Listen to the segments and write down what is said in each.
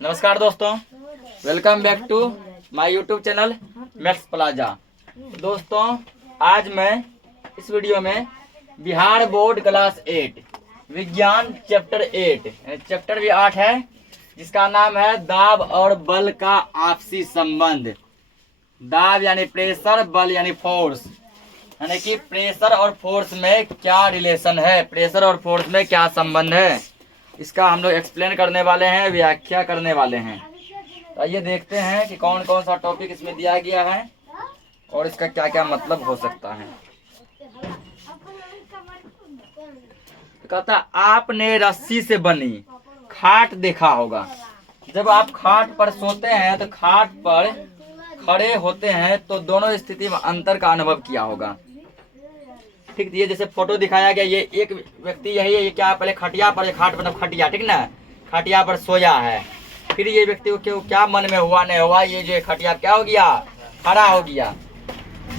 नमस्कार दोस्तों, welcome back to my YouTube channel Maths Plaza. दोस्तों, आज मैं इस वीडियो में बिहार बोर्ड क्लास 8 विज्ञान चैप्टर 8 चैप्टर भी 8 है, जिसका नाम है दाब और बल का आपसी संबंध। दाब यानी प्रेशर, बल यानी फोर्स, यानी कि प्रेशर और फोर्स में क्या रिलेशन है, प्रेशर और फोर्स में क्या संबंध है, इसका हम लोग एक्सप्लेन करने वाले हैं, व्याख्या करने वाले हैं। तो आइए देखते हैं कि कौन कौन सा टॉपिक इसमें दिया गया है और इसका क्या क्या मतलब हो सकता है। तो कहता आपने रस्सी से बनी खाट देखा होगा। जब आप खाट पर सोते हैं तो खाट पर खड़े होते हैं तो दोनों स्थिति में अंतर का अनुभव किया होगा। ठीक, ये जैसे फोटो दिखाया गया, ये एक व्यक्ति यही है, ये क्या पहले खटिया पर, खाट मतलब खटिया, ठीक ना, खटिया पर सोया है। फिर ये व्यक्ति को क्या मन में हुआ नहीं हुआ, ये जो खटिया क्या हो गया, खड़ा हो गया।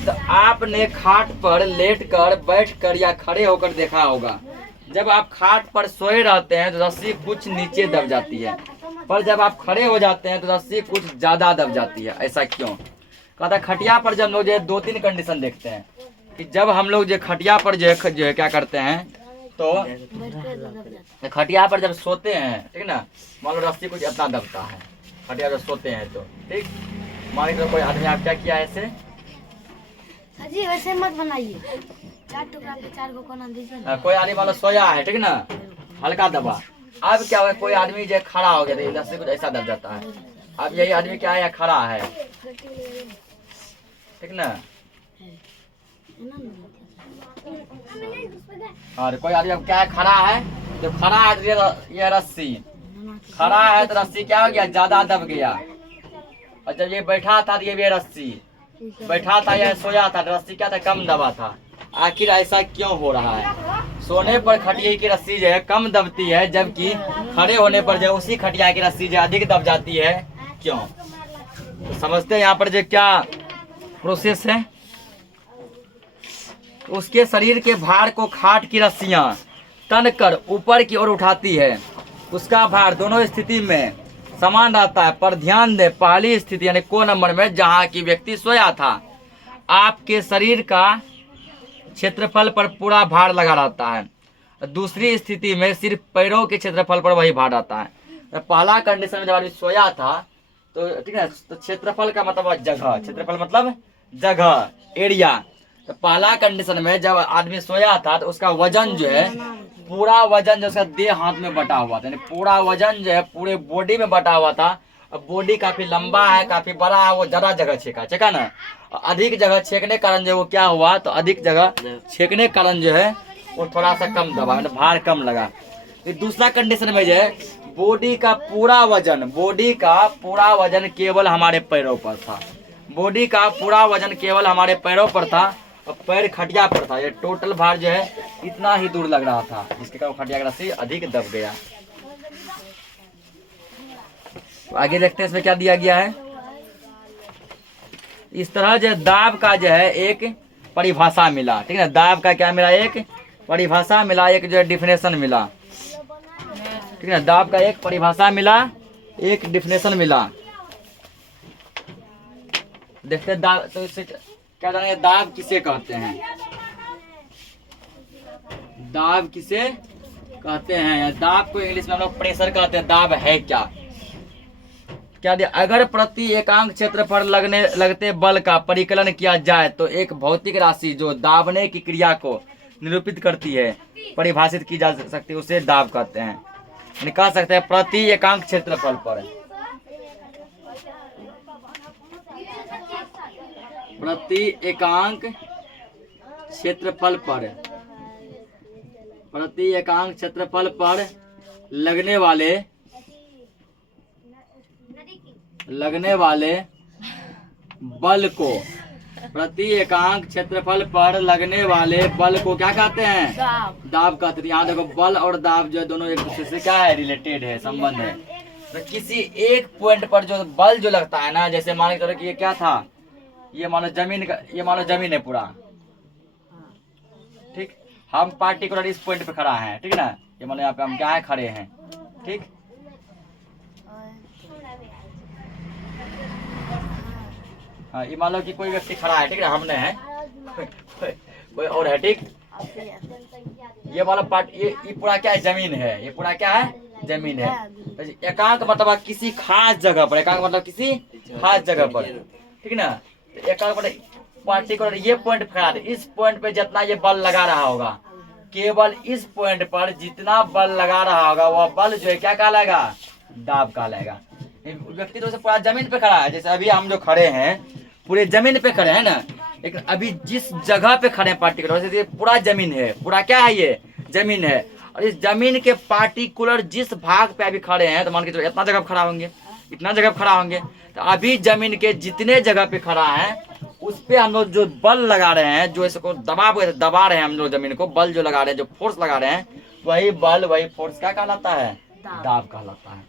तो आपने खाट पर लेटकर, बैठकर या खड़े होकर देखा होगा। जब आप खाट पर सोए रहते हैं तो रस्सी कुछ नीचे दब जाती है, पर जब आप खड़े हो जाते हैं तो रस्सी कुछ ज्यादा दब जाती है। ऐसा क्यों? कहता खटिया पर जब लोग जो है 2-3 कंडीशन देखते हैं कि जब हम लोग जो खटिया पर जो है क्या करते हैं, तो खटिया पर जब सोते हैं, ठीक ना, मान लो रस्सी कुछ इतना दबता है, खटिया पर सोते हैं तो ठीक। मान लो कोई आदमी आप क्या किया ऐसे, जी वैसे मत बनाइए, 4 टुकड़ा पे 4 को कोना दीजिए। कोई आदमी मान लो सोया है, ठीक ना, हल्का दबा। अब क्या हुआ, कोई आदमी जो खड़ा हो गया तो रस्सी कुछ ऐसा दब जाता है। अब यही आदमी क्या है, खड़ा है, ठीक ना, और कोई आदमी अब क्या है, खड़ा है। जब खड़ा है तो ये रस्सी खड़ा है तो रस्सी क्या हो गया, ज्यादा दब गया। और जब ये बैठा था तो ये भी रस्सी बैठा था, ये सोया था तो रस्सी क्या था, कम दबा था। आखिर ऐसा क्यों हो रहा है? सोने पर खटिया की रस्सी जो है कम दबती है, जबकि खड़े होने पर जो उसी खटिया की रस्सी जो अधिक दब जाती है। क्यों? तो समझते हैं यहाँ पर जो क्या प्रोसेस है। उसके शरीर के भार को खाट की रस्सियां तन कर ऊपर की ओर उठाती है। उसका भार दोनों स्थिति में समान रहता है, पर ध्यान दें, पहली स्थिति यानी को नंबर में जहां की व्यक्ति सोया था, आपके शरीर का क्षेत्रफल पर पूरा भार लगा रहता है। दूसरी स्थिति में सिर्फ पैरों के क्षेत्रफल पर वही भार रहता है। पहला कंडीशन में जब आदमी सोया था तो ठीक है, तो क्षेत्रफल का मतलब जगह, क्षेत्रफल मतलब जगह, एरिया। तो पहला कंडीशन में जब आदमी सोया था तो उसका वजन जो है, पूरा वजन जो उसका देह हाथ में बटा हुआ था, यानी पूरा वजन जो है पूरे बॉडी में बटा हुआ था। अब बॉडी काफी लंबा है, काफी बड़ा है, वो ज्यादा जगह छेका ना, अधिक जगह छेकने कारण जो वो क्या हुआ, तो अधिक जगह छेकने कारण जो है वो थोड़ा सा कम दबा, मतलब भार कम लगा। फिर दूसरा कंडीशन में जो है बॉडी का पूरा वजन केवल हमारे पैरों पर था, बॉडी का पूरा वजन केवल हमारे पैरों पर था और पैर खटिया पर था। ये टोटल भार जो है इतना ही दूर लग रहा था, जिसके कारण खटिया की रस्सी अधिक दब गया। तो आगे देखते हैं इसमें क्या दिया गया है। इस तरह जो दाब का जो है एक परिभाषा मिला, ठीक है ना, दाब का क्या मिला, एक परिभाषा मिला, एक जो है डिफिनेशन मिला, ठीक है, दाब का एक परिभाषा मिला, एक डिफिनेशन मिला। देखते हैं दाब, तो इससे क्या जानेंगे, दाब किसे कहते हैं, दाब किसे कहते हैं। दाब को इंग्लिश में हम लोग प्रेशर कहते हैं। दाब है क्या दिया, अगर प्रति एकांक क्षेत्र पर लगते बल का परिकलन किया जाए तो एक भौतिक राशि जो दाबने की क्रिया को निरूपित करती है परिभाषित की जा सकती है, उसे दाब कहते हैं। निकाल सकते हैं प्रति एकांक क्षेत्रफल पर, प्रति एकांक क्षेत्रफल पर, प्रति एकांक क्षेत्रफल पर लगने वाले बल को, प्रति एकांक क्षेत्रफल पर लगने वाले बल को क्या कहते हैं, दाब कहते हैं। यहाँ देखो बल और दाब जो दोनों एक दूसरे से क्या है, रिलेटेड है, संबंध है। तो किसी एक पॉइंट पर जो बल जो लगता है ना, जैसे मान के चलो कि ये क्या था, ये मानो जमीन का, ये मानो जमीन है पूरा, ठीक, हम पार्टिकुलर इस पॉइंट पे खड़ा है, ठीक है ना, ये मानो यहाँ पे हम क्या है, खड़े हैं। ठीक। और हाँ, ये मान लो कि कोई व्यक्ति खड़ा है, ठीक है, हमने है, कोई और है, ठीक। ये वाला पार्ट, ये पूरा क्या है, जमीन है, ये पूरा क्या है, जमीन है। तो एकांक मतलब किसी खास जगह पर, एकांक मतलब किसी खास जगह पर, ठीक ना। तो एकांक मतलब पार्टिकुलर ये पॉइंट पे खड़ा है, इस पॉइंट पे जितना ये बल लगा रहा होगा, केवल इस पॉइंट पर जितना बल लगा रहा होगा वह बल जो है क्या कहलाएगा, दाब कहलाएगा। व्यक्ति तो पूरा जमीन पे खड़ा है, जैसे अभी हम जो खड़े हैं पूरे जमीन पे खड़े हैं ना, लेकिन अभी जिस जगह पे खड़े हैं पार्टिकुलर, जैसे पूरा जमीन है, पूरा क्या है, ये जमीन है, और इस जमीन के पार्टिकुलर जिस भाग पे अभी खड़े हैं, तो मान के चलो इतना जगह खड़ा होंगे, इतना जगह खड़ा होंगे, तो अभी जमीन के जितने जगह पे खड़ा है उस पे हम लोग जो बल लगा रहे हैं, जो इसको दबा रहे हैं हम लोग, जमीन को बल जो लगा रहे हैं, जो फोर्स लगा रहे हैं, वही बल वही फोर्स क्या कहलाता है, दाब कहलाता है।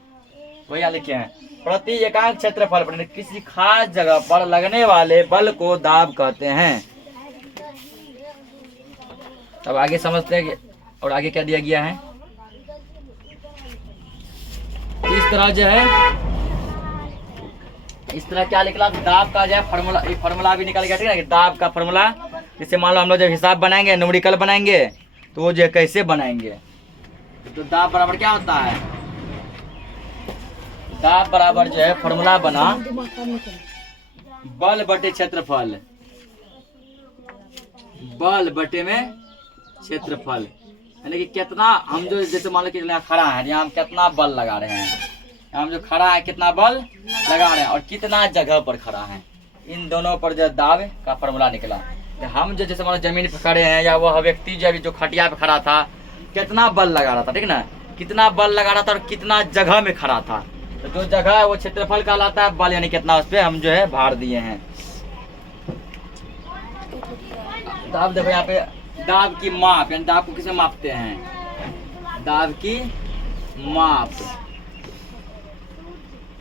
वही यहाँ लिखे हैं, प्रति एकांक क्षेत्रफल पर किसी खास जगह पर लगने वाले बल को दाब कहते हैं। अब आगे समझते हैं कि और आगे क्या दिया गया है। इस तरह जो है, इस तरह क्या निकला, दाब का जो है फार्मूला, ये फार्मूला भी निकल गया, ठीक है, दाब का फार्मूला। जैसे मान लो हम लोग जब हिसाब बनाएंगे, न्यूमेरिकल बनाएंगे, तो वो जो है कैसे बनाएंगे, तो दाब बराबर क्या होता है, दाब बराबर जो है फार्मूला बना बल बटे क्षेत्रफल, बल बटे में क्षेत्रफल, यानी कि कितना हम जो, जैसे मान लो कि यहाँ खड़ा है, यहाँ हम कितना बल लगा रहे हैं, हम जो खड़ा है कितना बल लगा रहे हैं और कितना जगह पर खड़ा है, इन दोनों पर जो दाब का फार्मूला निकला। तो हम जो जैसे मान लो जमीन पर खड़े हैं, या वह व्यक्ति जो अभी जो खटिया पे खड़ा था कितना बल लगा रहा था, ठीक ना, कितना बल लगा रहा था और कितना जगह में खड़ा था, तो जो जगह है वो क्षेत्रफल कहलाता है, बल यानी कितना उस पर हम जो है भार दिए हैं। दाब देखो यहाँ पे, दाब की माप, यानी दाब को किसे मापते हैं, दाब की माप,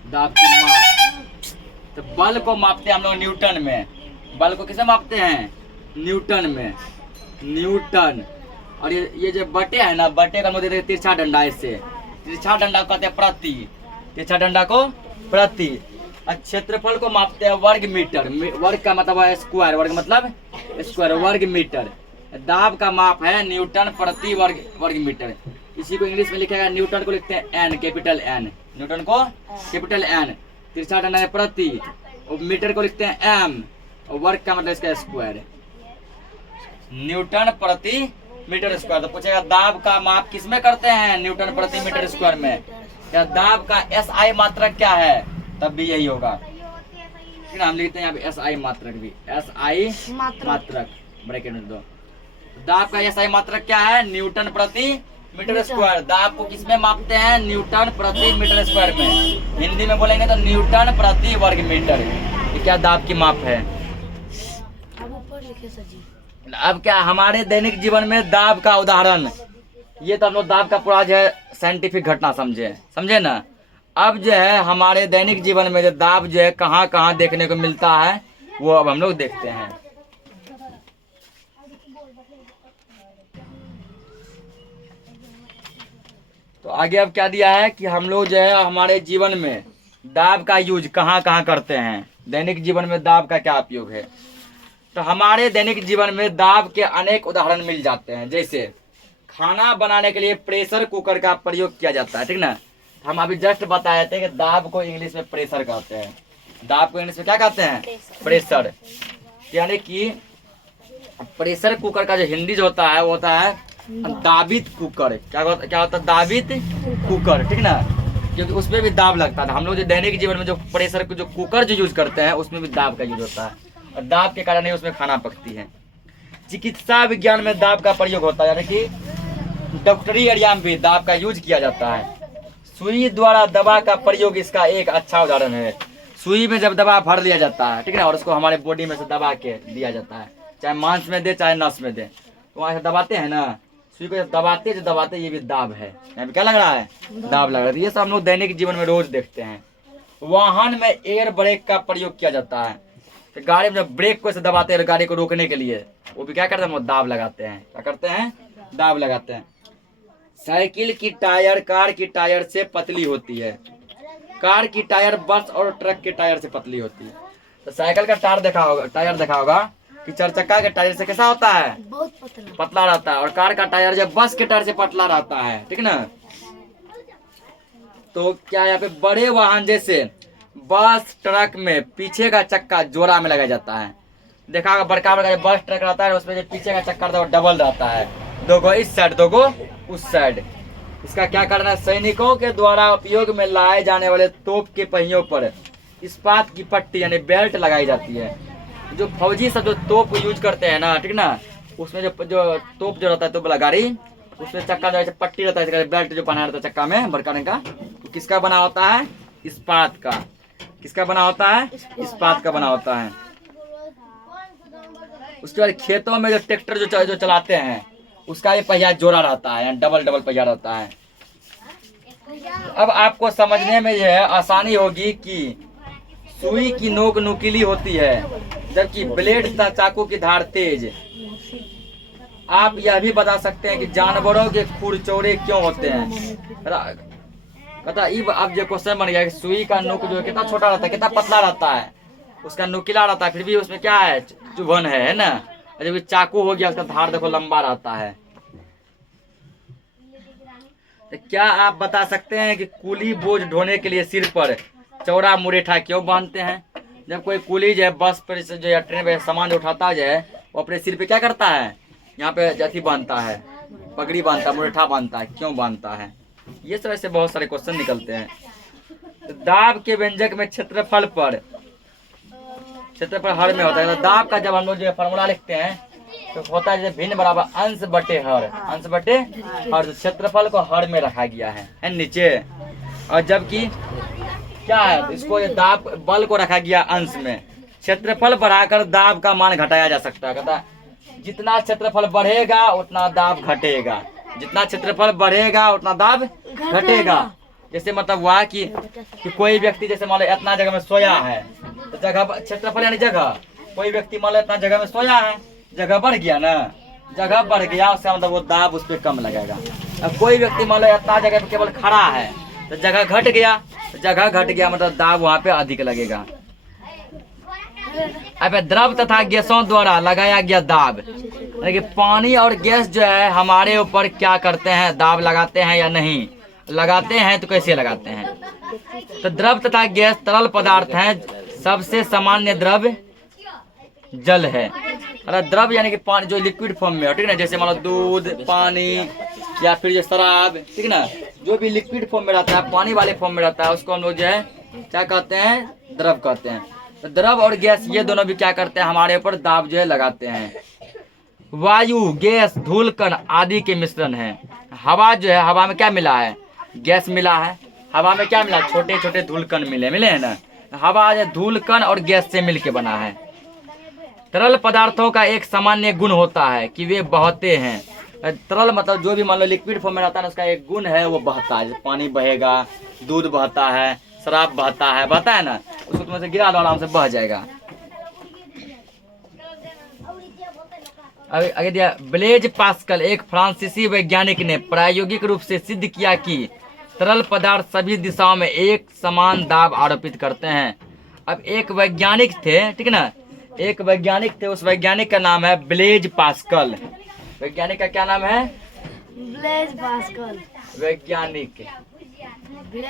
दाब की माप। तो बल को मापते हैं हम लोग न्यूटन में, बल को किसे मापते हैं, न्यूटन में, न्यूटन। और ये जो बटे है ना, बटे का मतलब तिरछा डंडा, इससे तिरछा डंडा को कहते हैं प्रति, तिरछा डंडा को प्रति। और क्षेत्रफल को मापते हैं वर्ग मीटर, वर्ग का मतलब है स्क्वायर, वर्ग मतलब स्क्वायर, वर्ग मीटर। दाब का माप है न्यूटन प्रति वर्ग मीटर। इसी को इंग्लिश में लिखेगा, न्यूटन को लिखते हैं एन, कैपिटल एन, न्यूटन को कैपिटल एन, तिरछा डंडा है प्रति, और मीटर को लिखते हैं एम, और वर्ग का मतलब इसका स्क्वायर, न्यूटन प्रति मीटर स्क्वायर। तो पूछेगा दाब का माप किस में करते हैं, न्यूटन प्रति मीटर स्क्वायर में। या दाब का एसआई मात्रक क्या है, तब भी यही होगा, ठीक है। हम लिखते हैं यहाँ पे एसआई मात्रक भी, एसआई मात्रक ब्रैकेट में दो। दाब का एसआई मात्रक क्या है, न्यूटन प्रति मीटर स्क्वायर। दाब को किसमें मापते हैं, न्यूटन प्रति मीटर स्क्वायर में। हिंदी में बोलेंगे तो न्यूटन प्रति वर्ग मीटर। ये क्या दाब की माप है। अब क्या हमारे दैनिक जीवन में दाब का उदाहरण, ये तो हम लोग दाब का पूरा जो है साइंटिफिक घटना समझे ना। अब जो है हमारे दैनिक जीवन में जो दाब जो है कहाँ कहाँ देखने को मिलता है, वो अब हम लोग देखते हैं। तो आगे अब क्या दिया है कि हम लोग जो है हमारे जीवन में दाब का यूज कहाँ कहाँ करते हैं, दैनिक जीवन में दाब का क्या उपयोग है। तो हमारे दैनिक जीवन में दाब के अनेक उदाहरण मिल जाते हैं। जैसे खाना बनाने के लिए प्रेशर कुकर का प्रयोग किया जाता है, ठीक ना। हम अभी जस्ट बताए थे कि दाब को इंग्लिश में प्रेशर कहते हैं। दाब को इंग्लिश में क्या कहते हैं, प्रेशर। यानी कि प्रेशर कुकर का जो हिंदी जो होता है वो होता है दाबित कुकर। क्या होता है, दाबित कुकर, ठीक ना, क्योंकि उसमें भी दाब लगता है। हम लोग जो दैनिक जीवन में जो प्रेशर जो कुकर जो यूज करते हैं उसमें भी दाब का यूज होता है, और दाब के कारण ही उसमें खाना पकती है। चिकित्सा विज्ञान में दाब का प्रयोग होता है, यानी कि डॉक्टरी एरिया में भी दाब का यूज किया जाता है। सुई द्वारा दवा का प्रयोग इसका एक अच्छा उदाहरण है। सुई में जब दवा भर लिया जाता है, ठीक है, और उसको हमारे बॉडी में से दबा के दिया जाता है, चाहे मांस में दे चाहे नस में दे, तो वहाँ से दबाते हैं ना, सुई को जब दबाते ये भी दाब है। यहाँ पे क्या लग रहा है, दाब लग रहा है। ये सब हम लोग दैनिक जीवन में रोज देखते हैं। वाहन में एयर ब्रेक का प्रयोग किया जाता है। तो गाड़ी में जब ब्रेक को ऐसे दबाते हैं गाड़ी को रोकने के लिए, वो भी क्या करते हैं, वो दाब लगाते हैं। क्या करते हैं, दाब लगाते हैं। साइकिल की टायर कार की टायर से पतली होती है, कार की टायर बस और ट्रक के टायर से पतली होती है। तो साइकिल का टायर देखा होगा कि 4 चक्का के टायर से कैसा होता है, बहुत पतला। पतला रहता है, और कार का टायर जब बस के टायर से पतला रहता है, ठीक ना। तो क्या यहाँ पे बड़े वाहन जैसे बस ट्रक में पीछे का चक्का जोड़ा में लगाया जाता है। देखा होगा बड़का बड़का बस ट्रक रहता है, उसमें जो पीछे का चक्का रहता है वो डबल रहता है, 2 गो इस साइड 2 गो उस साइड। इसका क्या करना है, सैनिकों के द्वारा उपयोग में लाए जाने वाले तोप के पहियों पर इस्पात की पट्टी यानी बेल्ट लगाई जाती है। जो फौजी सब जो तोप यूज करते हैं ना, ठीक ना, उसमें जो तोप जो रहता है, तोप वाला गाड़ी, उसमें चक्का जो है पट्टी रहता है, बेल्ट जो बना रहता है चक्का में बड़का रंग का, तो किसका बना होता है, इस्पात का। किसका बना होता है, इस्पात का बना होता है। उसके बाद खेतों में जो ट्रैक्टर जो चलाते हैं उसका ये पहिया जोड़ा रहता है, डबल डबल पहिया रहता है। अब आपको समझने में यह आसानी होगी कि सुई की नोक नुकीली होती है जबकि ब्लेड तथा चाकू की धार तेज। आप यह भी बता सकते हैं कि जानवरों के खुर चौड़े क्यों होते हैं। पता अब जो क्वेश्चन बन गया कि सुई का नोक जो है कितना छोटा रहता है, कितना पतला रहता है, उसका नुकीला रहता है, फिर भी उसमें क्या है, चुभन है ना। जब चाकू हो गया उसका धार देखो लंबा रहता है। तो क्या आप बता सकते हैं कि कुली बोझ ढोने के लिए सिर पर चौड़ा मुरेठा क्यों बांधते हैं। जब कोई कुली जो है बस पर जो या ट्रेन पर सामान उठाता जो है वो अपने सिर पे क्या करता है, यहाँ पे जाति बांधता है, पगड़ी बांधता है, मुरेठा बांधता है, क्यों बांधता है। ये सब ऐसे बहुत सारे क्वेश्चन निकलते हैं। तो दाब के व्यंजक में क्षेत्रफल हर में होता है। तो दाब का जब हम लोग जो फॉर्मूला लिखते हैं तो होता है जैसे भिन्न बराबर अंश बटे हर, अंश बटे हर। तो क्षेत्रफल को हर में रखा गया है नीचे, और जबकि क्या है, तो इसको दाब बल को रखा गया अंश में। क्षेत्रफल बढ़ाकर दाब का मान घटाया जा सकता है। कहता है जितना क्षेत्रफल बढ़ेगा उतना दाब घटेगा, जितना क्षेत्रफल बढ़ेगा उतना दाब घटेगा। जैसे मतलब हुआ कि कोई व्यक्ति जैसे मान लो इतना जगह में सोया है, तो जगह क्षेत्रफल यानी जगह, कोई व्यक्ति मान लो इतना जगह में सोया है, जगह बढ़ गया ना, जगह बढ़ गया उसका मतलब वो दाब उस पर कम लगेगा। अब कोई व्यक्ति मान लो इतना जगह पे केवल खड़ा है तो जगह घट गया, तो जगह घट गया मतलब दाब वहाँ पे अधिक लगेगा। अब द्रव तथा गैसों द्वारा लगाया गया दाब, यानी कि पानी और गैस जो है हमारे ऊपर क्या करते हैं, दाब लगाते हैं या नहीं लगाते हैं, तो कैसे लगाते हैं। तो द्रव तथा गैस तरल पदार्थ हैं, सबसे सामान्य द्रव जल है। अरे द्रव यानी कि पानी जो लिक्विड फॉर्म में हो, ठीक ना, जैसे मान लो दूध, पानी या फिर जो शराब, ठीक ना, जो भी लिक्विड फॉर्म में रहता है, पानी वाले फॉर्म में रहता है, उसको हम लोग जो है क्या कहते हैं, द्रव कहते हैं। तो द्रव और गैस ये दोनों भी क्या करते हैं, हमारे ऊपर दाब जो है लगाते हैं। वायु, गैस, धूल कण आदि के मिश्रण है। हवा जो है, हवा में क्या मिला है, गैस मिला है। हवा में क्या मिला, छोटे छोटे धूल कण मिले है ना। हवा जो धूल कण और गैस से मिलके बना है। तरल पदार्थों का एक सामान्य गुण होता है कि वे बहते हैं। तरल मतलब जो भी मान लो लिक्विड फॉर्म में रहता है उसका एक गुण है, वो बहता है। जैसे पानी बहेगा, दूध बहता है, शराब बहता है ना, उसको तुम से गिरा दो आराम से बह जाएगा। अभी आगे दिया, ब्लेज पास्कल एक फ्रांसीसी वैज्ञानिक ने प्रायोगिक रूप से सिद्ध किया कि तरल पदार्थ सभी दिशाओं में एक समान दाब आरोपित करते हैं। अब एक वैज्ञानिक थे, ठीक ना, एक वैज्ञानिक थे, उस वैज्ञानिक का नाम है ब्लेज पास्कल। वैज्ञानिक का क्या नाम है, ब्लेज पास्कल। वैज्ञानिक,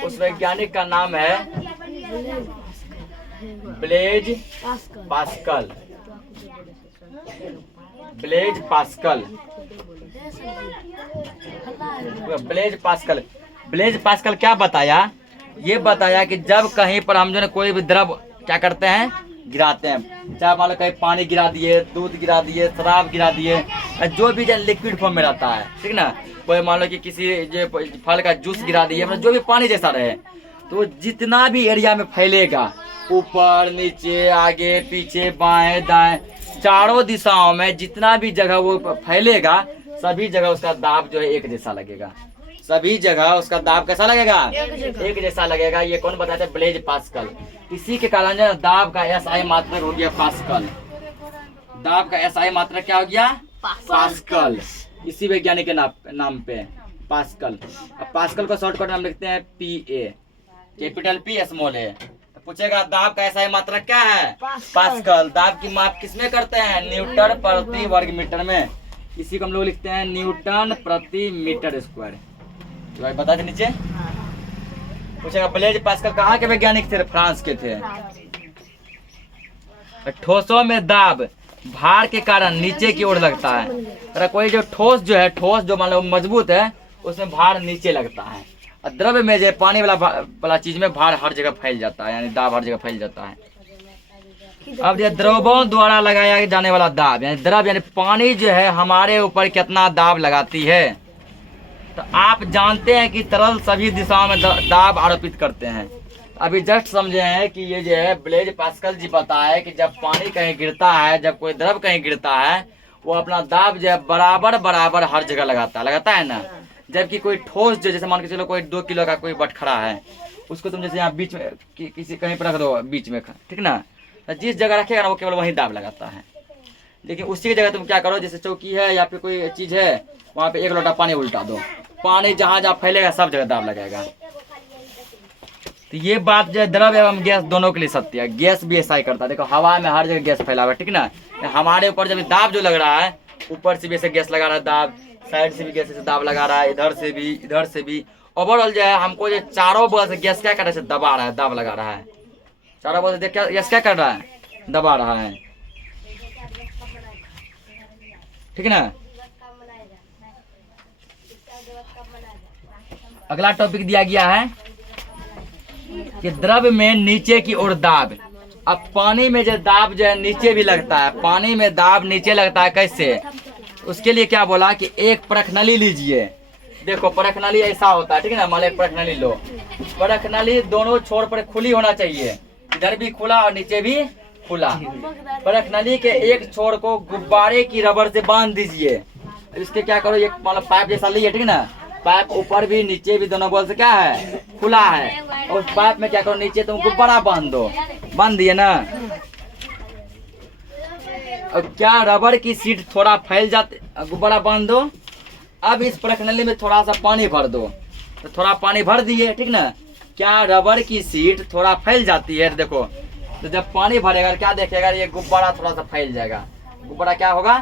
उस वैज्ञानिक का नाम है Blaise Pascal. Blaise Pascal, Blaise Pascal. Blaise Pascal क्या बताया, ये बताया कि जब कहीं पर हम जो है कोई भी द्रव क्या करते हैं, गिराते हैं, चाहे मान लो कहीं पानी गिरा दिए, दूध गिरा दिए, शराब गिरा दिए, जो भी लिक्विड फॉर्म में रहता है, ठीक ना, कोई मान लो कि किसी जो फल का जूस गिरा दिए, मतलब जो भी पानी जैसा रहे, तो जितना भी एरिया में फैलेगा, ऊपर नीचे आगे पीछे बाएं दाएं चारों दिशाओं में जितना भी जगह वो फैलेगा, सभी जगह उसका दाब जो है एक जैसा लगेगा। सभी जगह उसका दाब कैसा लगेगा, एक जैसा लगेगा। ये कौन बताते हैं, ब्लेज पास्कल। इसी के कारण जो दाब का एसआई मात्रक हो गया पास्कल। दाब का एसआई मात्रक क्या हो गया, पास्कल। इसी वैज्ञानिक के नाम पे पास्कल। अब पास्कल को शॉर्टकट में हम लिखते हैं PA, capital P small A। तो पूछेगा दाब का SI मात्रक क्या है? पास्कल। दाब की माप किसमें करते हैं? न्यूटन प्रति वर्ग मीटर में। इसी को हम लोग लिखते हैं न्यूटन प्रति मीटर स्क्वायर। तो भाई बता दे नीचे। पूछेगा ब्लेज पास्कल कहाँ के वैज्ञानिक थे? फ्रांस के थे। ठोसों में दाब भार के कारण नीचे की ओर लगता है। अगर कोई जो ठोस जो मान लो मजबूत है, उसमें भार नीचे लगता है। और द्रव्य में जो पानी वाला चीज में भार हर जगह फैल जाता है, यानी दाब हर जगह फैल जाता है। अब ये द्रवों द्वारा लगाया जाने वाला दाब, यानी द्रव यानी पानी जो है हमारे ऊपर कितना दाब लगाती है। तो आप जानते हैं कि तरल सभी दिशाओं में दाब आरोपित करते हैं। अभी जस्ट समझे हैं कि ये जो है ब्लेज पास्कल जी बताए कि जब पानी कहीं गिरता है, जब कोई द्रव कहीं गिरता है, वो अपना दाब जो है बराबर बराबर हर जगह लगाता है ना। जबकि कोई ठोस जो जैसे मान के चलो कोई 2 किलो का कोई बटखरा है, उसको तुम जैसे यहाँ बीच में किसी कहीं पर रख दो बीच में, ठीक ना, तो जिस जगह रखेगा ना वो केवल वहीं दाब लगाता है। लेकिन उसी की जगह तुम क्या करो, जैसे चौकी है या फिर कोई चीज है, वहाँ पे 1 लोटा पानी उल्टा दो, पानी जहाँ जहाँ फैलेगा सब जगह दाब लगाएगा। तो ये बात जो है द्रव एवं गैस दोनों के लिए सत्य है। गैस भी ऐसा ही करता है। देखो हवा में हर जगह गैस फैला हुआ है, ठीक ना। हमारे ऊपर जब दाब जो लग रहा है, ऊपर से भी ऐसे गैस लगा रहा है दाब, साइड से भी गैस से दाब लगा रहा है, इधर से भी ओवरऑल जो है हमको जो चारों बगल से गैस क्या कर रहा है, दबा रहा है, दाब लगा रहा है। चारों बगल से देख गैस क्या कर रहा है, दबा रहा है, ठीक ना। अगला टॉपिक दिया गया है कि द्रव में नीचे की ओर दाब। अब पानी में जो दाब जो है नीचे भी लगता है, पानी में दाब नीचे लगता है कैसे? उसके लिए क्या बोला कि एक परखनली लीजिए। देखो परखनली ऐसा होता है, ठीक है ना। मान लो परखनली लो, परखनली दोनों छोर पर खुली होना चाहिए, इधर भी खुला और नीचे भी खुला। परखनली के एक छोर को गुब्बारे की रबड़ से बांध दीजिए। इसके क्या करो, एक मान लो पाइप जैसा लीजिए, ठीक है ना। पाइप ऊपर भी नीचे भी दोनों बगल से क्या है, खुला है। और उस पाइप में क्या करो, नीचे तुम गुब्बारा बांध दो, बांध दिए ना। और क्या रबड़ की सीट थोड़ा फैल जाते, गुब्बारा बांध दो। अब इस परखनली में थोड़ा सा पानी भर दो, तो थोड़ा पानी भर दिए, ठीक ना। क्या रबड़ की सीट थोड़ा फैल जाती है? देखो, तो जब पानी भरेगा क्या देखेगा, ये गुब्बारा थोड़ा सा फैल जाएगा। गुब्बारा क्या होगा,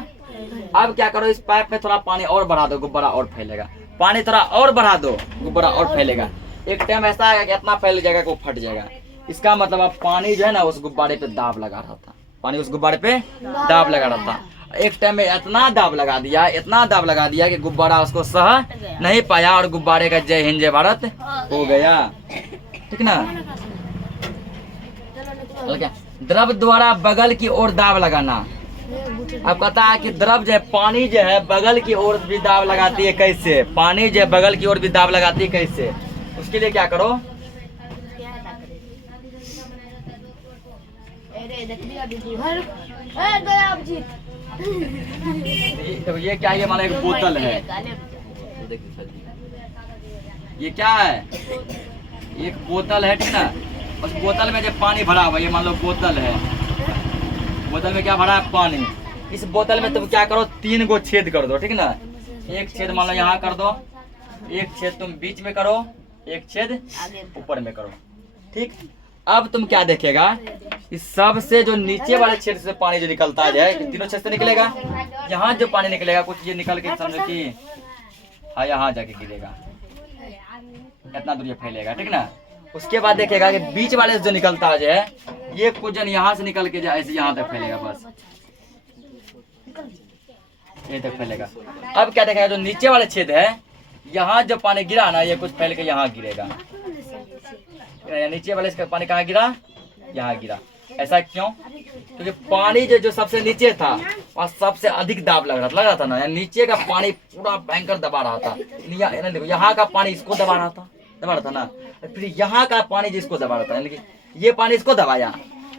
अब क्या करो, इस पाइप में थोड़ा पानी और बढ़ा दो, गुब्बारा और फैलेगा। पानी थोड़ा और बढ़ा दो, गुब्बारा और फैलेगा। एक टाइम ऐसा आएगा कि इतना फैल जाएगा कि वो फट जाएगा। इसका मतलब अब पानी जो है ना उस गुब्बारे पे दाब लगा रहा था, पानी उस गुब्बारे पे दाब लगा रहा था। एक टाइम में इतना दाब लगा दिया, इतना दाब लगा दिया कि गुब्बारा उसको सह नहीं पाया और गुब्बारे का जय हिंद जय भारत हो गया, ठीक ना। द्रव द्वारा बगल की ओर दाब लगाना। अब कहता है कि द्रव जो है, पानी जो है बगल की ओर भी दाब लगाती है कैसे? पानी जो है बगल की ओर भी दाब लगाती है कैसे? उसके लिए क्या करो, तो ये क्या, ये माना एक बोतल है, ये क्या है, एक बोतल है, ठीक ना। उस बोतल में जब पानी भरा हुआ, ये मान लो बोतल है, बोतल में क्या भरा है, पानी। इस बोतल में तुम क्या करो, 3 गो छेद कर दो, ठीक ना। एक छेद मान लो यहाँ कर दो, एक छेद तुम बीच में करो, एक छेद ऊपर में करो, ठीक। अब तुम क्या देखेगा, इस सबसे जो नीचे वाले छेद से पानी जो निकलता है, तीनों छेद से निकलेगा। यहाँ जो पानी निकलेगा कुछ ये निकल के समझो कि हाँ यहाँ जाके गिरेगा, इतना दूर ये फैलेगा, ठीक ना। उसके बाद देखेगा कि बीच वाले से जो निकलता है, ये कुछ जन यहाँ से निकल के ऐसे यहाँ तक फैलेगा, बस ये तक फैलेगा। अब क्या देखेगा, जो नीचे वाले छेद है, यहाँ जो पानी गिरा ना, ये कुछ फैल के यहाँ गिरेगा। नीचे वाले इसका पानी कहाँ गिरा, यहाँ गिरा। ऐसा क्यों? क्योंकि पानी जो सबसे नीचे था वहाँ सबसे अधिक दाब लग रहा था ना। नीचे का पानी पूरा भयंकर दबा रहा था, यहाँ का पानी इसको दबा रहा था ना। फिर यहाँ का पानी जिसको दबा रहा था, यानी कि ये पानी इसको दबाया,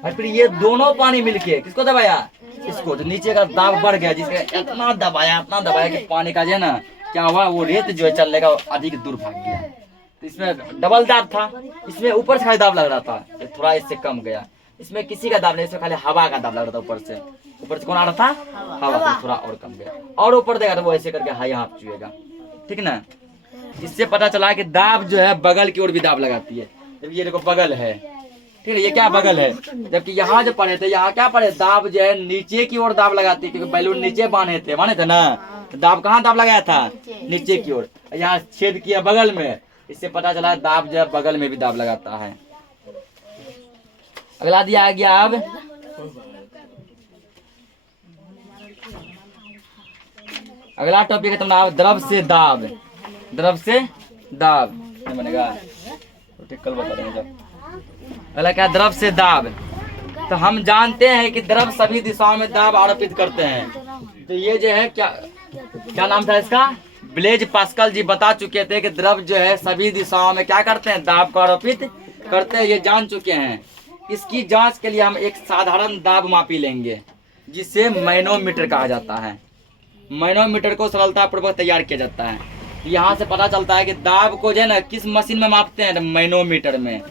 और फिर ये दोनों पानी मिलके किसको दबाया, इसको। जो नीचे का दाब बढ़ गया, जिसका इतना दबाया कि पानी का जो है ना क्या हुआ, वो रेत जो है चलने का अधिक दूर भाग गया। तो इसमें डबल दाब था, इसमें ऊपर से खाली दाब लग रहा था, थोड़ा इससे कम गया। इसमें किसी का दाब नहीं, इसमें खाली हवा का दाब लग रहा था। ऊपर से कौन आ रहा था, हवा, थोड़ा और कम गया। और ऊपर देगा तो वो ऐसे करके हाँ यहाँ चुएगा, ठीक ना। इससे पता चला कि दाब जो है बगल की ओर भी दाब लगाती है। जब ये देखो बगल है, ठीक है, ये क्या बगल है, जबकि यहाँ जो पढ़े थे, यहाँ क्या पढ़े, दाब जो है नीचे की ओर दाब लगाती है, क्योंकि बैलून नीचे माने थे ना, तो दाब कहाँ दाब लगाया था, नीचे की ओर, यहाँ छेद किया बगल में, इससे पता चला दाब जो है बगल में भी दाब लगाता है। अगला दिया आ गया अब अगला टॉपिक है तुम्हारा द्रव से दाब। द्रव से दाब नहीं बनेगा, कल बता देंगे जब। अगला क्या, द्रव से दाब। तो हम जानते हैं कि द्रव सभी दिशाओं में दाब आरोपित करते हैं। तो ये जो है क्या नाम था इसका, ब्लेज पास्कल जी बता चुके थे कि द्रव जो है सभी दिशाओं में क्या करते हैं, दाब को आरोपित करते हैं, ये जान चुके हैं। इसकी जांच के लिए हम एक साधारण दाब मापी लेंगे जिसे मैनोमीटर कहा जाता है। मैनोमीटर को सरलतापूर्वक तैयार किया जाता है। यहाँ से पता चलता है कि दाब को जो है ना किस मशीन में मापते हैं, मैनोमीटर में।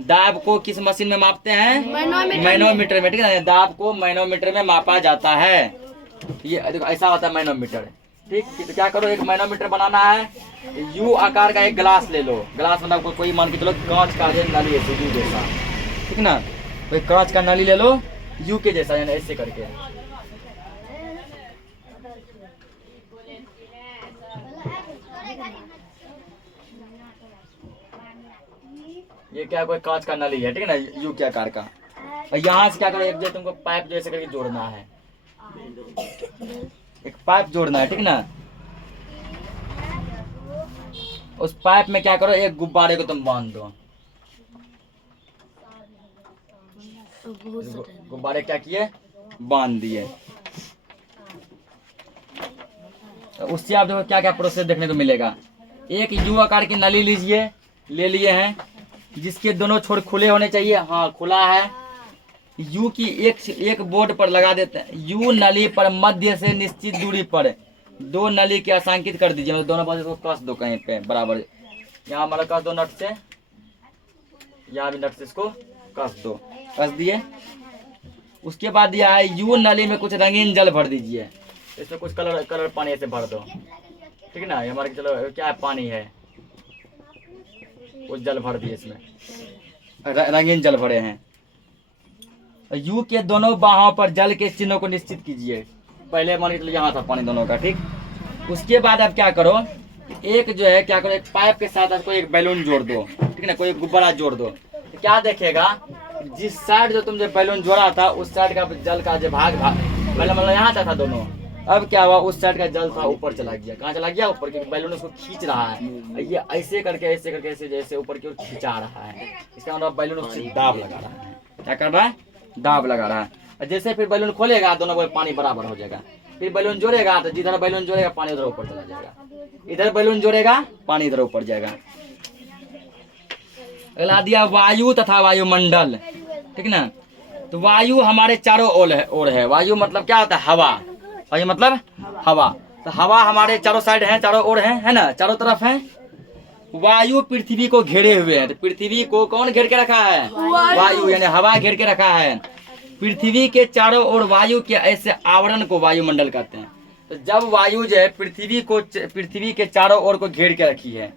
दाब को किस मशीन में मापते हैं, मैनोमीटर में, ठीक है। दाब को मैनोमीटर में मापा जाता है। ये देखो ऐसा होता है मैनोमीटर, ठीक। तो क्या करो, एक मैनोमीटर बनाना है, यू आकार का एक गिलास ले लो। गिलास मतलब कोई मान के चलो कांच का नली है यू जैसा, ठीक ना, कोई कांच का नली ले लो यू के जैसा, यानी ऐसे करके। ये क्या कोई कांच का नली है, ठीक है ना, यू के आकार का। और यहाँ से क्या करो, एक जो तुमको पाइप जैसे करके जोड़ना है, एक पाइप जोड़ना है, ठीक ना। उस पाइप में क्या करो, एक गुब्बारे को तुम बांध दो। गुब्बारे क्या किए, बांध दिए। तो उससे आप देखो क्या क्या प्रोसेस देखने को मिलेगा। एक यू आकार की नली लीजिए, ले लिए हैं, जिसके दोनों छोर खुले होने चाहिए। हाँ खुला है। यू की एक बोर्ड पर लगा देते हैं। यू नली पर मध्य से निश्चित दूरी पर दो नली के आसांकित कर दीजिए। दोनों पास इसको कस दो कहीं पे बराबर, यहाँ हमारा कस दो नट से, यहाँ भी नट से इसको कस दो, कस दिए। उसके बाद दिया है यू नली में कुछ रंगीन जल भर दीजिए। इसमें कुछ कलर पानी ऐसे भर दो, ठीक है ना। ये हमारे चलो क्या है, पानी है, कुछ जल भर दिए, इसमें रंगीन जल भरे हैं। यू के दोनों बाहों पर जल के चिन्हों को निश्चित कीजिए। पहले मान के चलो यहाँ था पानी दोनों का, ठीक। उसके बाद आप क्या करो, एक जो है क्या करो, एक पाइप के साथ कोई एक बैलून जोड़ दो, ठीक है ना, कोई गुब्बारा जोड़ दो। तो क्या देखेगा, जिस साइड जो तुम जो बैलून जोड़ा था उस साइड का जल का जो भाग पहले मतलब यहाँ था दोनों, अब क्या हुआ, उस साइड का जल था ऊपर चला गया। कहाँ चला गया, ऊपर, क्योंकि बैलून उसको खींच रहा है। ये ऐसे करके ऐसे जैसे ऊपर की ओर खिंचा रहा है। इसका मतलब बैलून उससे दाब लगा रहा है। क्या कर रहा है, दाब लगा रहा है। और जैसे फिर बैलून खोलेगा दोनों को पानी बराबर हो जाएगा। फिर बैलून जोड़ेगा तो जिधर बैलून जोड़ेगा पानी उधर ऊपर चला जाएगा, इधर बैलून जोड़ेगा पानी इधर ऊपर जाएगा। अगला दिया वायु तथा वायुमंडल, ठीक ना। तो वायु हमारे चारों ओर है। वायु मतलब क्या होता है, हवा। वायु मतलब हवा। तो हवा हमारे चारों साइड है, चारों ओर है ना, चारों तरफ है। वायु पृथ्वी को घेरे हुए हैं। तो पृथ्वी को कौन घेर के रखा है, वायु, यानी हवा घेर के रखा है। पृथ्वी के चारों ओर वायु के ऐसे आवरण को वायुमंडल कहते हैं। तो जब वायु जो है पृथ्वी के चारों ओर को घेर के रखी है,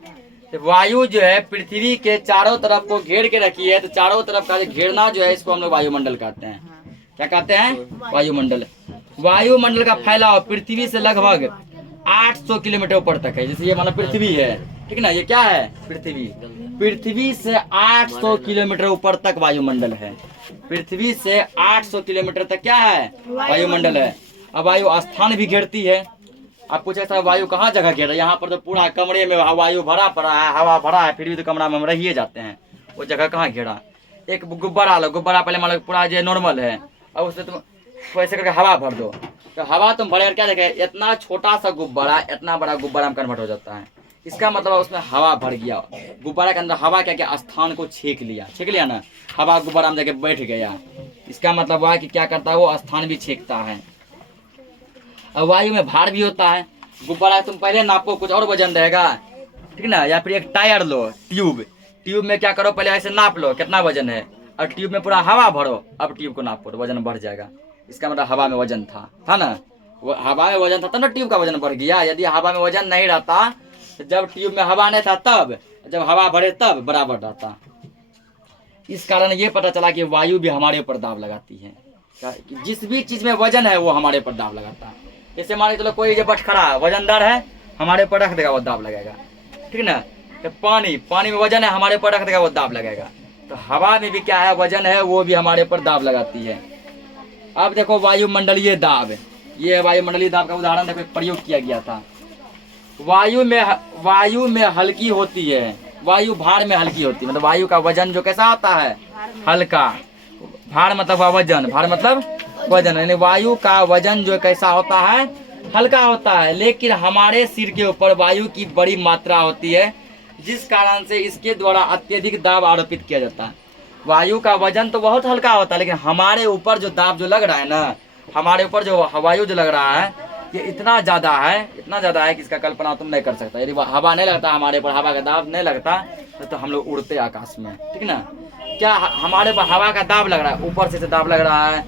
तो वायु जो है पृथ्वी के चारों तरफ को घेर के रखी है, तो चारों तरफ का घेरना जो है इसको हम लोग वायुमंडल कहते हैं। क्या कहते हैं, वायुमंडल। वायुमंडल का फैलाव पृथ्वी से लगभग 800 किलोमीटर ऊपर तक है। जैसे ये मानो पृथ्वी है, ठीक ना, ये क्या है, पृथ्वी से 800 किलोमीटर ऊपर तक वायुमंडल है। पृथ्वी से 800 किलोमीटर तक क्या है, वायुमंडल है। अब वायु स्थान भी घेरती है। आप पूछे सर वायु कहाँ जगह घेर रहा है, यहाँ पर तो पूरा कमरे में वायु भरा पड़ा है, हवा भरा है, फिर भी तो कमरा में हम रहिए जाते हैं। वो जगह कहाँ घेरा, एक गुब्बारा लो, गुब्बारा पहले मान लो पूरा जो नॉर्मल है, अब उससे तुम वैसे करके हवा भर दो, तो हवा तुम भरे क्या देखे, इतना छोटा सा गुब्बारा इतना बड़ा गुब्बारा में कन्वर्ट हो जाता है। इसका मतलब उसमें हवा भर गया। गुब्बारा के अंदर हवा क्या क्या स्थान को छेक लिया ना, हवा गुब्बारा में जाके बैठ गया। इसका मतलब हुआ कि क्या करता है, वो स्थान भी छेकता है। और वायु में भार भी होता है। गुब्बारा तुम पहले नापो, कुछ और वजन रहेगा, ठीक ना। या फिर एक टायर लो, ट्यूब में क्या करो, पहले ऐसे नाप लो कितना वजन है, और ट्यूब में पूरा हवा भरो, अब ट्यूब को नापो तो वजन बढ़ जाएगा। इसका मतलब हवा में वजन था ना, वो हवा में वजन था तब ना ट्यूब का वजन बढ़ गया। यदि हवा में वजन नहीं रहता तो जब ट्यूब में हवा नहीं था तब, जब हवा भरे तब बराबर रहता। इस कारण ये पता चला कि वायु भी हमारे ऊपर दाब लगाती है। कि जिस भी चीज में वजन है वो हमारे ऊपर दाब लगाता है। जैसे मान के चलो कोई जो बटखरा है वजनदार है, हमारे ऊपर रख देगा वो दाब लगेगा, ठीक ना। तो पानी में वजन है, हमारे ऊपर रख देगा वो दाब लगेगा। तो हवा में भी क्या है, वजन है, वो भी हमारे ऊपर दाब लगाती है। अब देखो वायुमंडलीय दाब, ये वायुमंडलीय दाब का उदाहरण देखो प्रयोग किया गया था। वायु में हल्की होती है, वायु भार में हल्की होती है, मतलब वायु का वजन जो कैसा होता है, हल्का। भार मतलब वजन, भार मतलब वजन, यानी वायु का वजन जो कैसा होता है, हल्का होता है। लेकिन हमारे सिर के ऊपर वायु की बड़ी मात्रा होती है, जिस कारण से इसके द्वारा अत्यधिक दाब आरोपित किया जाता है। वायु का वजन तो बहुत हल्का होता है, लेकिन हमारे ऊपर जो दाब जो लग रहा है ना, हमारे ऊपर जो वायु जो लग रहा है, ये इतना ज़्यादा है कि इसका कल्पना तुम नहीं कर सकता। यदि हवा नहीं लगता हमारे ऊपर, हवा का दाब नहीं लगता तो हम लोग उड़ते आकाश में, ठीक ना। क्या हमारे ऊपर हवा का दाब लग रहा है, ऊपर से दाब लग रहा है,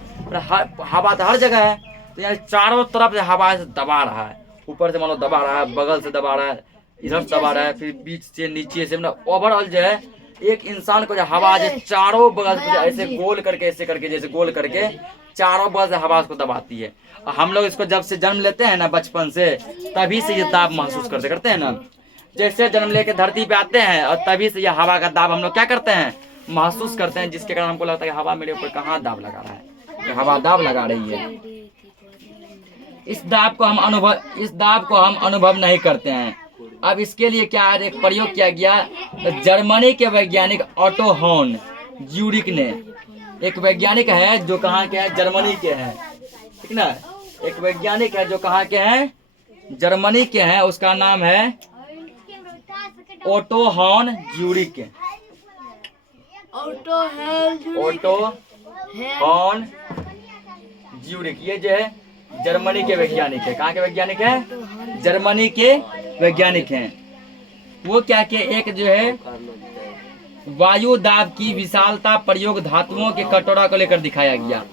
हवा तो हर जगह है, तो यानी चारों तरफ से हवा से दबा रहा है। ऊपर से मान लो दबा रहा है, बगल से दबा रहा है, इधर से दबा रहा है, फिर बीच से नीचे से, मतलब ओवरऑल जो है एक इंसान को जो हवा जो चारों बगल से ऐसे गोल करके, ऐसे करके, जैसे गोल करके चारों बगल से हवा उसको दबाती है। और हम लोग इसको जब से जन्म लेते हैं ना, बचपन से, तभी से ये दाब महसूस करते हैं ना। जैसे जन्म लेके धरती पे आते हैं और तभी से ये हवा का दाब हम लोग क्या करते हैं, महसूस करते हैं, जिसके कारण हमको लगता है कि हवा मेरे ऊपर कहाँ दाब लगा रहा है, तो हवा दाब लगा रही है। इस दाब को हम अनुभव नहीं करते हैं। अब इसके लिए क्या है, एक प्रयोग किया गया, जर्मनी के वैज्ञानिक ऑटो हॉर्न ज्यूरिक ने, एक वैज्ञानिक है जो कहाँ के हैं, जर्मनी के हैं, ठीक ना। एक वैज्ञानिक है जो कहाँ के हैं, जर्मनी के हैं, उसका नाम है auto horn Zurich. Auto horn Zurich, ये जो है जर्मनी के वैज्ञानिक है। कहाँ के वैज्ञानिक हैं, जर्मनी के वैज्ञानिक हैं। वो क्या कि एक जो है वायु दाब की विशालता प्रयोग धातुओं के कटोरा को लेकर दिखाया गया।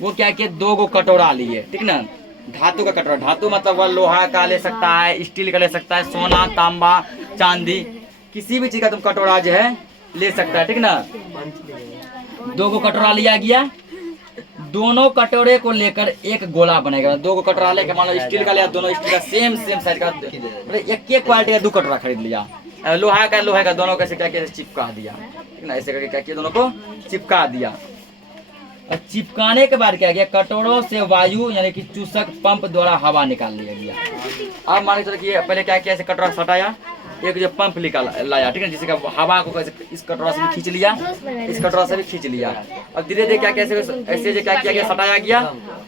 वो क्या कि 2 कटोरा लिए, ठीक ना, धातु का कटोरा। धातु मतलब वह लोहा का ले सकता है, स्टील का ले सकता है, सोना, तांबा, चांदी, किसी भी चीज का तुम कटोरा जो है ले सकता है, ठीक ना। 2 कटोरा लिया गया, दोनों कटोरे को लेकर एक गोला बनेगा। 2 कटोरा लेकर, मान लो स्टील का लिया, दोनों स्टील का सेम साइज का, एक क्वालिटी का 2 कटोरा खरीद लिया। लोहा का दोनों कैसे क्या चिपका दिया, ठीक ना, ऐसे करके क्या किया, दोनों को चिपका दिया। और चिपकाने के बाद क्या किया, कटोरों से वायु यानी कि चूसक पंप द्वारा हवा निकाल लिया गया। अब मान लीजिए कि पहले क्या किया, ऐसे कटोरा सटाया, एक जो पंप लाया, ठीक है, जिससे हवा को इस कटोरा से भी खींच लिया, इस कटोरा से भी खींच लिया। और धीरे धीरे क्या कैसे ऐसे जो क्या किया गया, सटाया गया।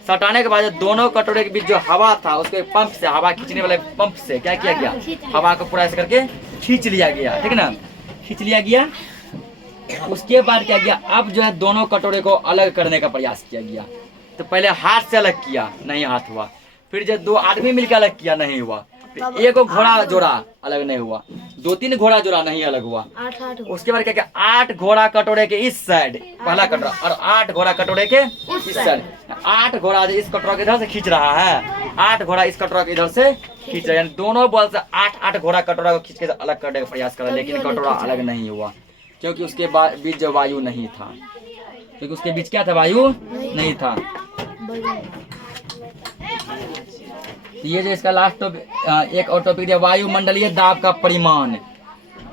सटाने के बाद दोनों कटोरे के बीच जो हवा था, उसको पंप से, हवा खींचने वाले पंप से क्या किया गया, हवा को पूरा ऐसे करके खींच लिया गया, ठीक ना, खींच लिया गया। उसके बाद क्या किया, अब जो है दोनों कटोरे को अलग करने का प्रयास किया गया। तो पहले हाथ से अलग किया, नहीं हाथ हुआ। फिर जब 2 आदमी मिलकर अलग किया, नहीं हुआ। एक घोड़ा जोड़ा, अलग नहीं हुआ। 2-3 घोड़ा जोड़ा, नहीं अलग हुआ। उसके बाद क्या किया, 8 घोड़ा कटोरे के इस साइड, पहला कटोरा, और 8 घोड़ा कटोरे के इस साइड। 8 घोड़ा इस कटोरा के इधर से खींच रहा है, 8 घोड़ा इस कटोरा के इधर से खींच रहा है, यानी दोनों बल से 8 घोड़ा कटोरा को खींच के अलग करने का प्रयास करा, लेकिन कटोरा अलग नहीं हुआ, क्योंकि उसके बीच जो वायु नहीं था, क्योंकि उसके बीच क्या था, वायु नहीं था। ये जो इसका लास्ट एक और टॉपिक है, वायुमंडलीय दाब का परिमाण।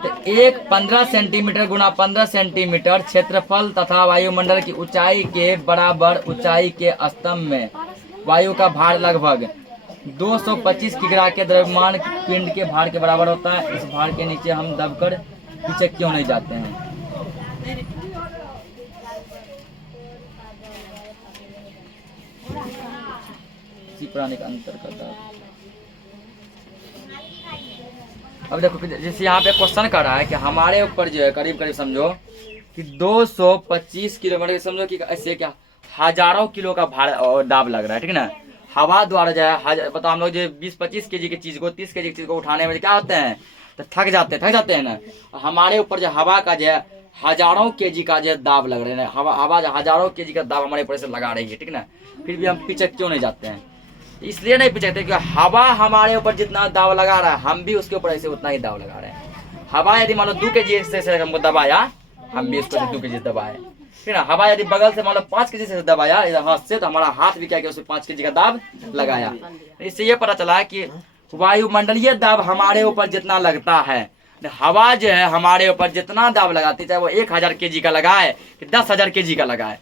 तो एक 15 सेंटीमीटर गुना 15 सेंटीमीटर क्षेत्रफल तथा वायुमंडल की ऊंचाई के बराबर ऊंचाई के स्तंभ में वायु का भार लगभग 225 किग्रा के द्रव्यमान पिंड के भार के बराबर होता है। इस भार के नीचे हम दबकर पीछे क्यों नहीं जाते हैं। प्राणी का अंतर करता है। अब देखो जैसे यहाँ पे क्वेश्चन कर रहा है कि हमारे ऊपर जो है करीब करीब समझो कि 225 किलोमीटर, समझो कि ऐसे क्या हजारों किलो का भार और दाब लग रहा है, ठीक है ना। हवा द्वारा जो है बताओ, हम लोग जो 20-25 केजी की चीज को 30 केजी की चीज को उठाने में क्या होते हैं, तो थक जाते हैं ना। हमारे ऊपर जो हवा का जो है हजारों केजी का जो दाब लग रहे हैं, हवा हजारों केजी का दाब हमारे ऊपर से लगा रही है, ठीक है ना। फिर भी हम पीछे क्यों नहीं जाते हैं। इसलिए नहीं पूछते क्योंकि हवा हमारे ऊपर जितना दाव लगा रहा है हम भी उसके ऊपर ऐसे उतना ही दाव लगा रहे हैं। हवा यदि मान लो 2 kg से हमको दबाया, हम भी उसको 2 kg दबाए, ठीक है ना। हवा यदि बगल से मान लो 5 kg से दबाया इधर हाथ से, तो हमारा हाथ भी क्या किया, उसमें 5 kg का दाब लगाया। इससे ये पता चला कि वायुमंडलीय दाब हमारे ऊपर जितना लगता है, हवा जो है हमारे ऊपर जितना दाब लगाती है, चाहे वो 1000 kg का लगाए कि 10,000 kg का लगाए,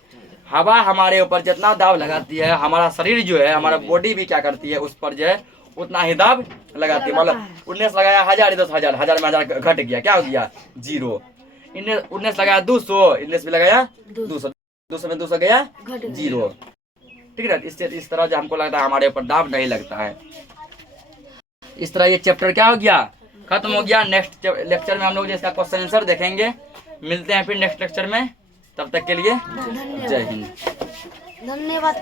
हवा हमारे ऊपर जितना दाब लगाती है, हमारा शरीर जो है, हमारा बॉडी भी क्या करती है, उस पर जो है उतना ही दाब लगाती है। मतलब 19 लगाया 1000, 10,000, 1000 में 1000 घट गया, क्या हो गया 0। 19 लगाया 200, 19 भी लगाया 200, 200 में 200 गया 0, ठीक है। इससे इस तरह जो हमको लगता है हमारे ऊपर दाब नहीं लगता है। इस तरह ये चैप्टर क्या हो गया, खत्म हो गया। नेक्स्ट लेक्चर में हम लोग इसका क्वेश्चन आंसर देखेंगे। मिलते हैं फिर नेक्स्ट लेक्चर में, तब तक के लिए जय हिंद। धन्यवाद।